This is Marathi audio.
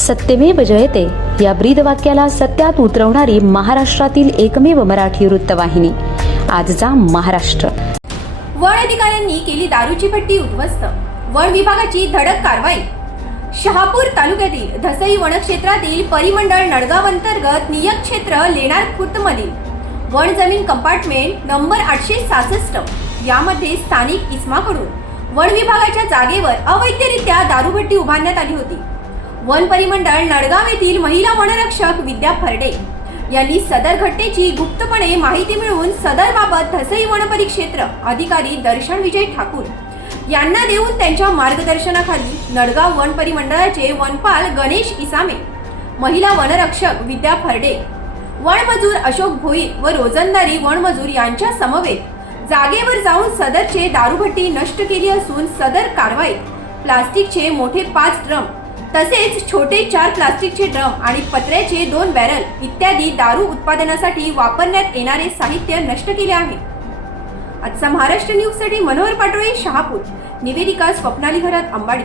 सत्यमेव जयते. या ब्रीद वाक्याला सत्यात उतरवणारी महाराष्ट्रातील एकमेव मराठी वृत्तवाहिनी. आजचा महाराष्ट्र. वन अधिकाऱ्यांनी केली दारूची भट्टी उद्ध्वस्त. वन विभागाची धडक कारवाई. शहापूर तालुक्यातील धसई वनक्षेत्रातील परिमंडळ नडगाव अंतर्गत नियत क्षेत्र लेणार खुर्दमधील वन जमीन कंपार्टमेंट नंबर आठशे सहासष्ट. यामध्ये स्थानिक इस्माकडून. वन विभागाच्या जागेवर अवैधरित्या दारूभट्टी उभारण्यात आली होती. वन परिमंडळ नडगाव येथील महिला वनरक्षक विद्या फरडे यांनी सदर घटनेची गुप्तपणे माहिती मिळवून सदर बाबत धसई वनपरिक्षेत्र अधिकारी दर्शन विजय ठाकूर यांना देऊन त्यांच्या मार्गदर्शनाखाली नडगाव वन परिमंडळाचे वनपाल गणेश इसामे महिला वनरक्षक विद्या फरडे वनमजूर अशोक भोईर व रोजंदारी वनमजूर यांच्या समवेत जागेवर जाऊन सदरचे दारूभट्टी नष्ट केली असून सदर कारवाईत प्लास्टिकचे मोठे पाच ड्रम तसेच छोटे चार प्लास्टिकचे ड्रम आणि पत्र्याचे दोन बॅरल इत्यादी दारू उत्पादनासाठी वापरण्यात येणारे साहित्य नष्ट केले आहे. आजचा महाराष्ट्र न्यूजसाठी मनोहर पाटोळे शहापूर. निवेदिका स्वप्नाली घरात अंबाडी.